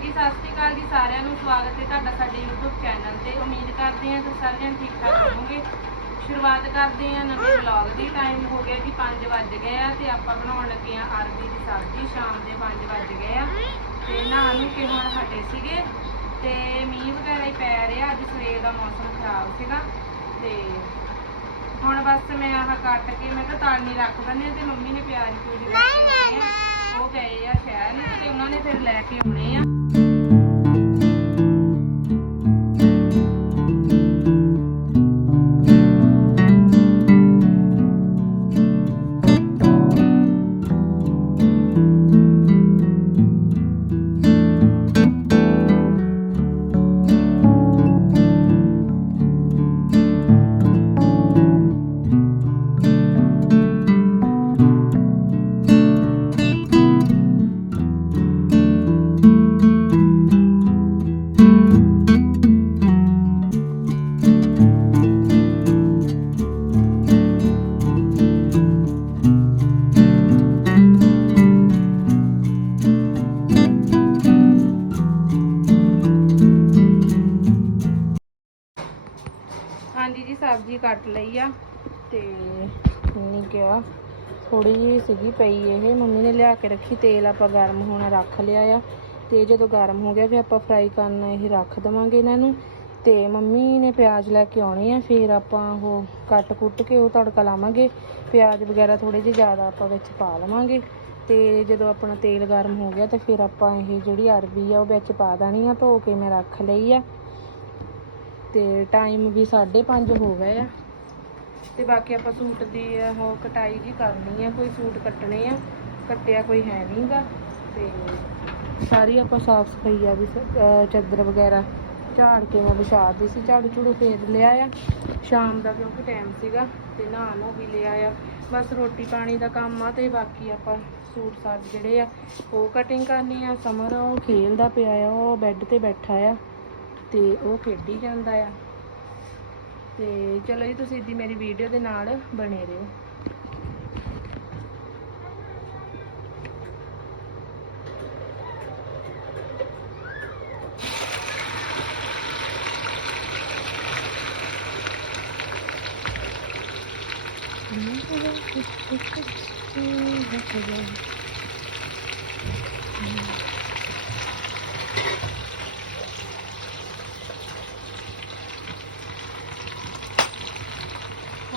ਹਾਂਜੀ, ਸਤਿ ਸ਼੍ਰੀ ਅਕਾਲ ਜੀ ਸਾਰਿਆਂ ਨੂੰ। ਸਵਾਗਤ ਹੈ ਤੁਹਾਡਾ ਸਾਡੇ YouTube ਚੈਨਲ ਤੇ। ਉਮੀਦ ਕਰਦੇ ਹਾਂ ਤੁਸੀਂ ਸਾਰਿਆਂ ਠੀਕ ਠਾਕ ਹੋਵੋਗੇ। ਸ਼ੁਰੂਆਤ ਕਰਦੇ ਹਾਂ ਨਵੇਂ ਵਲੌਗ ਦੀ। ਟਾਈਮ ਹੋ ਗਿਆ ਜੀ 5 ਵੱਜ ਗਏ ਆ ਤੇ ਆਪਾਂ ਬਣਾਉਣ ਲੱਗੇ ਆ ਅਰਬੀ ਦੀ ਸਬਜ਼ੀ। ਸ਼ਾਮ ਦੇ 5 ਵੱਜ ਗਏ ਆ। ਤੇ ਨਹਾ ਨੂੰ ਕੇ ਹੁਣ ਹਟੇ ਸੀਗੇ। ਤੇ ਮੀਂਹ ਵਗੈਰਾ ਹੀ ਪੈ ਰਿਹਾ। ਅੱਜ ਸਵੇਰ ਦਾ ਮੌਸਮ ਖਰਾਬ ਸੀਗਾ। ਤੇ ਹੁਣ ਬਸ ਮੈਂ ਆਹ ਕੱਟ ਕੇ ਮੈਂ ਤਾਂ ਤਾਲਨੀ ਰੱਖ ਦਿੰਦੇ ਹਾਂ ਤੇ ਮੰਮੀ ਨੇ ਪਿਆਜ਼ ਪੂਜ ਲੈ ਕੇ ਆਉਣੇ ਆ। ਉਹ ਗਏ ਆ ਸ਼ਹਿਰ ਨੂੰ ਤੇ ਉਹਨਾਂ ਨੇ ਫਿਰ ਲੈ ਕੇ ਆਉਣੇ ਆ। ਸਬਜ਼ੀ ਕੱਟ ਲਈ ਆ ਤੇ ਇੰਨੀ ਕਿਹਾ ਥੋੜੀ ਜਿਹੀ ਸੀਗੀ ਪਈ ਇਹ। ਮੰਮੀ ਨੇ ਲਿਆ ਕੇ ਰੱਖੀ, ਤੇਲ ਆਪਾਂ ਗਰਮ ਹੋਣਾ ਰੱਖ ਲਿਆ ਆ। ਤੇ ਜਦੋਂ ਗਰਮ ਹੋ ਗਿਆ, ਫਿਰ ਆਪਾਂ ਫਰਾਈ ਕਰਨਾ ਇਹ ਰੱਖ ਦਵਾਂਗੇ ਇਹਨਾਂ ਨੂੰ। ਤੇ ਮੰਮੀ ਨੇ ਪਿਆਜ਼ ਲੈ ਕੇ ਆਉਣੇ ਆ, ਫਿਰ ਆਪਾਂ ਉਹ ਕੱਟ ਕੁੱਟ ਕੇ ਉਹ ਤੜਕਾ ਲਾਵਾਂਗੇ। ਪਿਆਜ਼ ਵਗੈਰਾ ਥੋੜੇ ਜਿਹੇ ਜ਼ਿਆਦਾ ਆਪਾਂ ਵਿੱਚ ਪਾ ਲਵਾਂਗੇ। ਤੇ ਜਦੋਂ ਆਪਣਾ ਤੇਲ ਗਰਮ ਹੋ ਗਿਆ, ਤੇ ਫਿਰ ਆਪਾਂ ਇਹ ਜਿਹੜੀ ਅਰਬੀ ਆ, ਉਹ ਵਿੱਚ ਪਾ ਦੇਣੀ ਆ, ਧੋ ਕੇ ਮੈਂ ਰੱਖ ਲਈ ਆ। ਤੇ ਟਾਈਮ ਵੀ 5:30 ਹੋ ਗਏ ਆ। ਤੇ ਬਾਕੀ ਆਪਾਂ ਸੂਟ ਦੀ ਉਹ ਕਟਾਈ ਜੀ ਕਰਨੀ ਆ, ਕੋਈ ਸੂਟ ਕੱਟਣੇ ਆ, ਕੱਟਿਆ ਕੋਈ ਹੈ ਨਹੀਂਗਾ ਤੇ ਸਾਰੀ ਆਪਾਂ ਸਾਫ਼ ਸਫ਼ਾਈ ਆ ਵੀ ਸ- ਚਾਦਰ ਵਗੈਰਾ ਝਾੜ ਕੇ ਮੈਂ ਵਿਛਾ ਸੀ, ਝਾੜੂ ਝੂੜੂ ਫੇਰ ਲਿਆ ਆ। ਸ਼ਾਮ ਦਾ ਕਿਉਂਕਿ ਟਾਈਮ ਸੀਗਾ, ਤੇ ਨਹਾ ਨੂੰ ਵੀ ਲਿਆ ਆ। ਬਸ ਰੋਟੀ ਪਾਣੀ ਦਾ ਕੰਮ ਆ ਤੇ ਬਾਕੀ ਆਪਾਂ ਸੂਟ ਸਾਟ ਜਿਹੜੇ ਆ, ਉਹ ਕਟਿੰਗ ਕਰਨੀ ਆ। ਸਮਰ ਉਹ ਖੇਲਦਾ ਪਿਆ ਆ, ਉਹ ਬੈੱਡ ਤੇ ਬੈਠਾ ਆ। ਤੇ ਉਹ ਖੇਡੀ ਜਾਂਦਾ ਆ। ਤੇ ਚਲੋ ਜੀ, ਤੁਸੀਂ ਦੀ ਮੇਰੀ ਵੀਡੀਓ ਦੇ ਨਾਲ ਬਣੇ ਰਹੋ।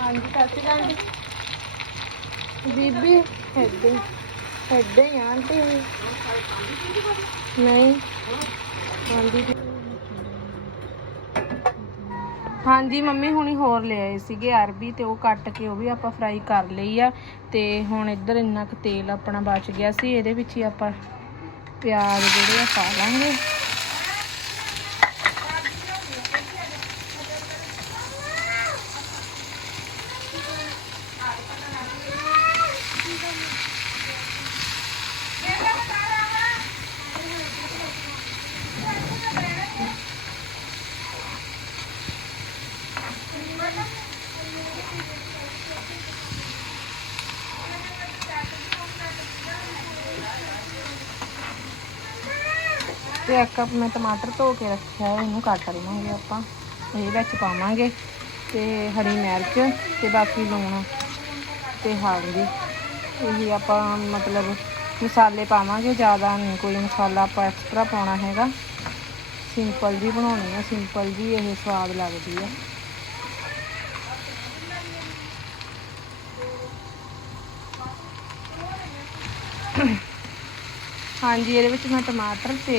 ਹਾਂਜੀ, ਸਤਿ ਸ਼੍ਰੀ ਅਕਾਲ ਜੀ। ਬੀਬੀ, ਇੱਦਾਂ ਹੀ ਆਂਟੀ ਨਹੀਂ ਆਂਦੀ ਹਾਂਜੀ, ਮੰਮੀ ਹੁਣੀ ਹੋਰ ਲੈ ਆਏ ਸੀਗੇ ਅਰਬੀ ਤੇ ਉਹ ਕੱਟ ਕੇ ਉਹ ਵੀ ਆਪਾਂ ਫਰਾਈ ਕਰ ਲਈ ਆ। ਤੇ ਹੁਣ ਇੱਧਰ ਇੰਨਾ ਕੁ ਤੇਲ ਆਪਣਾ ਬਚ ਗਿਆ ਸੀ, ਇਹਦੇ ਵਿੱਚ ਹੀ ਆਪਾਂ ਪਿਆਜ਼ ਜਿਹੜੇ ਆ ਪਾ ਲਾਂਗੇ। ਤੇ ਇੱਕ ਮੈਂ ਟਮਾਟਰ ਧੋ ਕੇ ਰੱਖਿਆ ਇਹਨੂੰ ਕੱਟ ਲਵਾਂਗੇ ਆਪਾਂ। ਇਹ ਵਿੱਚ ਪਾਵਾਂਗੇ ਤੇ ਹਰੀ ਮਿਰਚ ਤੇ ਬਾਕੀ ਲੂਣ ਤੇ ਹਲਦੀ। ਇਹ ਆਪਾਂ ਮਤਲਬ ਮਸਾਲੇ ਪਾਵਾਂਗੇ, ਜ਼ਿਆਦਾ ਨਹੀਂ ਕੋਈ ਮਸਾਲਾ ਆਪਾਂ ਐਕਸਟਰਾ ਪਾਉਣਾ ਹੈਗਾ। ਸਿੰਪਲ ਜੀ ਬਣਾਉਣੀ ਆ, ਸਿੰਪਲ ਜੀ ਇਹ ਸਵਾਦ ਲੱਗਦੀ ਆ। ਹਾਂਜੀ, ਇਹਦੇ ਵਿੱਚ ਮੈਂ ਟਮਾਟਰ ਤੇ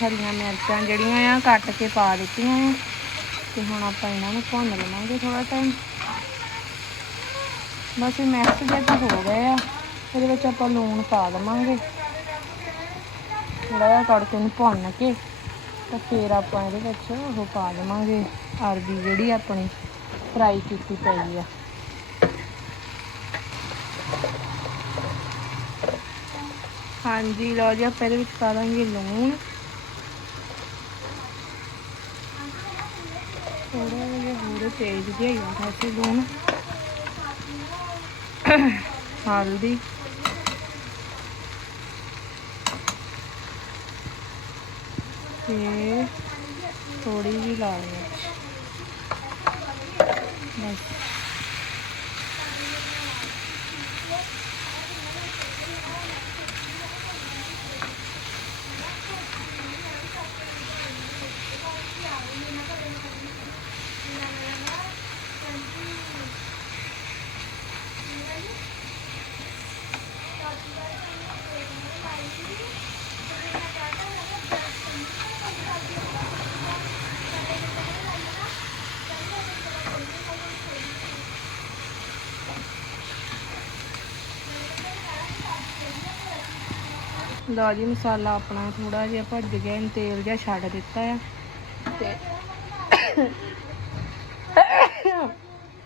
ਹਰੀਆਂ ਮਿਰਚਾਂ ਜਿਹੜੀਆਂ ਆ ਕੱਟ ਕੇ ਪਾ ਦਿੱਤੀਆਂ ਆ। ਤੇ ਹੁਣ ਆਪਾਂ ਇਹਨਾਂ ਨੂੰ ਭੁੰਨ ਲਵਾਂਗੇ ਥੋੜਾ ਟਾਈਮ ਬਸ ਇਹ ਮਿਕਸ ਜਿਹਾ ਹੋ ਗਿਆ ਆ। ਇਹਦੇ ਵਿੱਚ ਆਪਾਂ ਲੂਣ ਪਾ ਦੇਵਾਂਗੇ। ਥੋੜਾ ਜਿਹਾ ਤੜਕੇ ਨੂੰ ਭੁੰਨ ਕੇ ਤਾਂ ਫਿਰ ਆਪਾਂ ਇਹਦੇ ਵਿੱਚ ਉਹ ਪਾ ਦੇਵਾਂਗੇ। ਅਰਬੀ ਜਿਹੜੀ ਆਪਣੀ ਫਰਾਈ ਕੀਤੀ ਪਈ ਆ। ਹਾਂਜੀ, ਲਓ ਜੀ, ਆਪਾਂ ਇਹਦੇ ਵਿੱਚ ਪਾ ਦਾਂਗੇ ਲੂਣ। ਥੋੜਾ ਜਿਹਾ ਹੋਰ ਤੇਜ਼ ਜਿਹਾ ਹੀ ਆ, ਵੈਸੇ ਲੂਣ। ਹਲਦੀ। ਤੇ ਥੋੜੀ ਜਿਹੀ ਲਾਲ ਮਿਰਚ। ਬਸ। ਲਓ ਜੀ, ਮਸਾਲਾ ਆਪਣਾ ਥੋੜਾ ਜਿਹਾ ਭੱਜ ਗਿਆ, ਇਹਨੂੰ ਤੇਲ ਜਿਹਾ ਛੱਡ ਦਿੱਤਾ ਆ। ਤੇ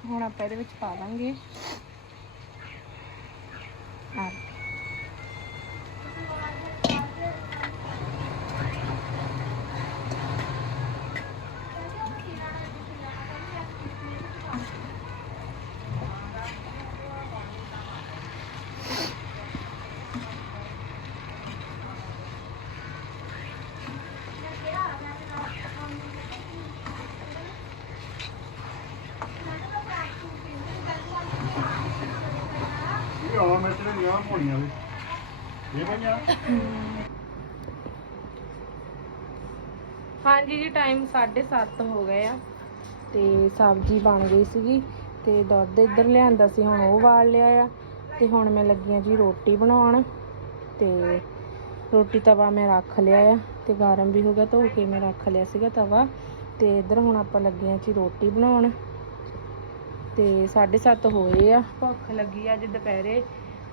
ਹੁਣ ਆਪਾਂ ਇਹਦੇ ਵਿੱਚ ਪਾ ਦਾਂਗੇ ਆ ਇਹ ਆਉਣ ਵਿੱਚ ਤੇ ਇਹ ਪੰਜਾ ਹਾਂਜੀ ਜੀ ਟਾਈਮ 7:30 ਹੋ ਗਏ ਆ ਤੇ ਸਬਜ਼ੀ ਬਣ ਗਈ ਸੀਗੀ ਤੇ ਦੁੱਧ ਇੱਧਰ ਲਿਆਂਦਾ ਸੀ, ਹੁਣ ਉਹ ਵਾਲ ਲਿਆ ਆ ਤੇ ਹੁਣ ਮੈਂ ਲੱਗੀ ਆ ਜੀ ਰੋਟੀ ਬਣਾਉਣ ਤੇ ਰੋਟੀ ਤਵਾ ਮੈਂ ਰੱਖ ਲਿਆ ਆ ਤੇ ਗਰਮ ਵੀ ਹੋ ਗਿਆ, ਧੋ ਕੇ ਮੈਂ ਰੱਖ ਲਿਆ ਸੀਗਾ ਤਵਾ ਤੇ ਇੱਧਰ ਹੁਣ ਆਪਾਂ ਲੱਗੇ ਆ ਜੀ ਰੋਟੀ ਬਣਾਉਣ ਤੇ 7:30 ਹੋਏ ਆ, ਭੁੱਖ ਲੱਗੀ ਆ ਅੱਜ ਦੁਪਹਿਰੇ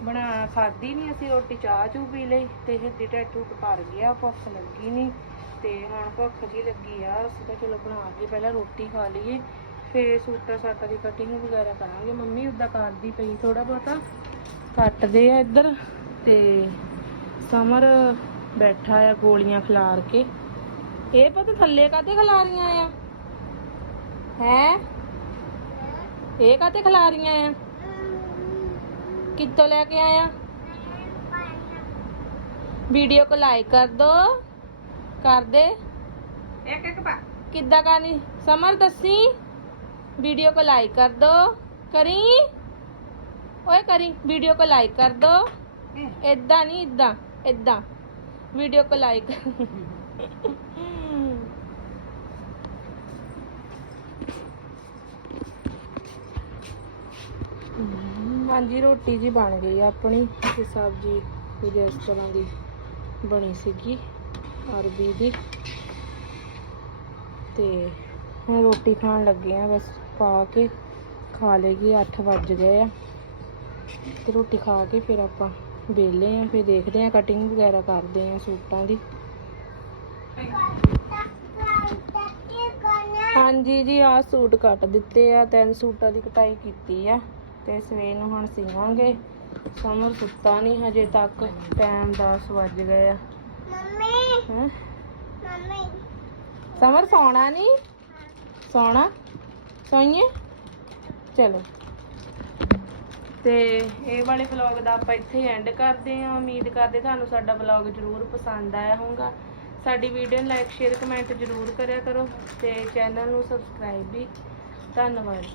ਬਣਾ ਖਾਦੀ ਨਹੀਂ ਅਸੀਂ ਰੋਟੀ, ਚਾਹ ਚੂ ਪੀ ਲਈ ਤੇ ਹਿੱਦੀ ਟੈਟੂ ਭਰ ਗਿਆ, ਭੁੱਖ ਲੱਗੀ ਨਹੀਂ ਤੇ ਹੁਣ ਭੁੱਖ ਜੀ ਲੱਗੀ ਆ, ਅਸੀਂ ਤਾਂ ਚਲੋ ਬਣਾ ਕੇ ਪਹਿਲਾਂ ਰੋਟੀ ਖਾ ਲਈਏ, ਫੇਰ ਸੂਟਾ ਸਾਟਾ ਦੀ ਕਟਿੰਗ ਵਗੈਰਾ ਕਰਾਂਗੇ। ਮੰਮੀ ਉਦਾਂ ਕਰਦੀ ਪਈ ਥੋੜਾ ਬਹੁਤਾ, ਕੱਟਦੇ ਆ ਇੱਧਰ ਤੇ ਸਮਰ ਬੈਠਾ ਆ ਗੋਲੀਆਂ ਖਿਲਾਰ ਕੇ। ਇਹ ਪਤਾ ਥੱਲੇ ਕਾਤੇ ਖਿਲਾਰੀਆਂ ਆ? ਹੈ? ਇਹ ਕਾਤੇ ਖਿਲਾਰੀਆਂ ਆ? ਕਿੱਥੋਂ ਲੈ ਕੇ ਆਇਆ? ਵੀਡੀਓ ਕੋ ਲਾਈਕ ਕਰ ਦੋ। ਕਰ ਦੇ। ਇੱਕ ਇੱਕ ਪਾ। ਕਿੱਦਾਂ ਕਰਨੀ? ਸਮਰ ਦੱਸੀ। ਵੀਡੀਓ ਕੋ ਲਾਈਕ ਕਰ ਦੋ। ਕਰੀ? ਓਏ ਕਰੀ। ਵੀਡੀਓ ਕੋ ਲਾਈਕ ਕਰ ਦੋ। ਇਦਾਂ ਨਹੀਂ ਇਦਾਂ ਇਦਾਂ ਵੀਡੀਓ ਕੋ ਲਾਈਕ ਹਾਂਜੀ, ਰੋਟੀ ਜੀ ਬਣ ਗਈ ਆ ਆਪਣੀ ਤੇ ਸਬਜ਼ੀ ਕੁਝ ਇਸ ਤਰ੍ਹਾਂ ਦੀ ਬਣੀ ਸੀਗੀ ਅਰਬੀ ਦੀ। ਤੇ ਹੁਣ ਰੋਟੀ ਖਾਣ ਲੱਗੇ ਆ, ਬਸ ਪਾ ਕੇ ਖਾ ਲੇਗੀ 8 ਵੱਜ ਗਏ ਆ। ਤੇ ਰੋਟੀ ਖਾ ਕੇ ਫਿਰ ਆਪਾਂ ਵਿਹਲੇ ਆ, ਫਿਰ ਦੇਖਦੇ ਆ ਕਟਿੰਗ ਵਗੈਰਾ ਕਰਦੇ ਆ ਸੂਟਾਂ ਦੀ। ਹਾਂਜੀ ਜੀ ਆ ਸੂਟ ਕੱਟ ਦਿੱਤੇ ਆ, ਤਿੰਨ ਸੂਟਾਂ ਦੀ ਕਟਾਈ ਕੀਤੀ ਆ। ਤੇ ਸਵੇਰ ਨੂੰ ਹੁਣ ਸੀਵਾਂਗੇ। ਸਮਰ ਸੁੱਤਾ ਨਹੀਂ ਹਜੇ ਤੱਕ ਟਾਈਮ 10 ਵੱਜ ਗਏ ਆ। ਮੰਮੀ। ਹੈਂ? ਮੰਮੀ। ਸਮਰ ਸੌਣਾ ਨਹੀਂ ਸੌਣਾ? ਸੋਈਏ? ਚਲੋ। ਤੇ ਇਹ ਵਾਲੇ ਵਲੌਗ ਦਾ ਆਪਾਂ ਇੱਥੇ ਐਂਡ ਕਰਦੇ ਹਾਂ। ਉਮੀਦ ਕਰਦੇ ਤੁਹਾਨੂੰ ਸਾਡਾ ਵਲੌਗ ਜ਼ਰੂਰ ਪਸੰਦ ਆਇਆ ਹੋਊਗਾ। ਸਾਡੀ ਵੀਡੀਓ ਨੂੰ ਲਾਈਕ ਸ਼ੇਅਰ ਕਮੈਂਟ ਜ਼ਰੂਰ ਕਰਿਆ ਕਰੋ ਤੇ ਚੈਨਲ ਨੂੰ ਸਬਸਕ੍ਰਾਈਬ ਵੀ। ਧੰਨਵਾਦ।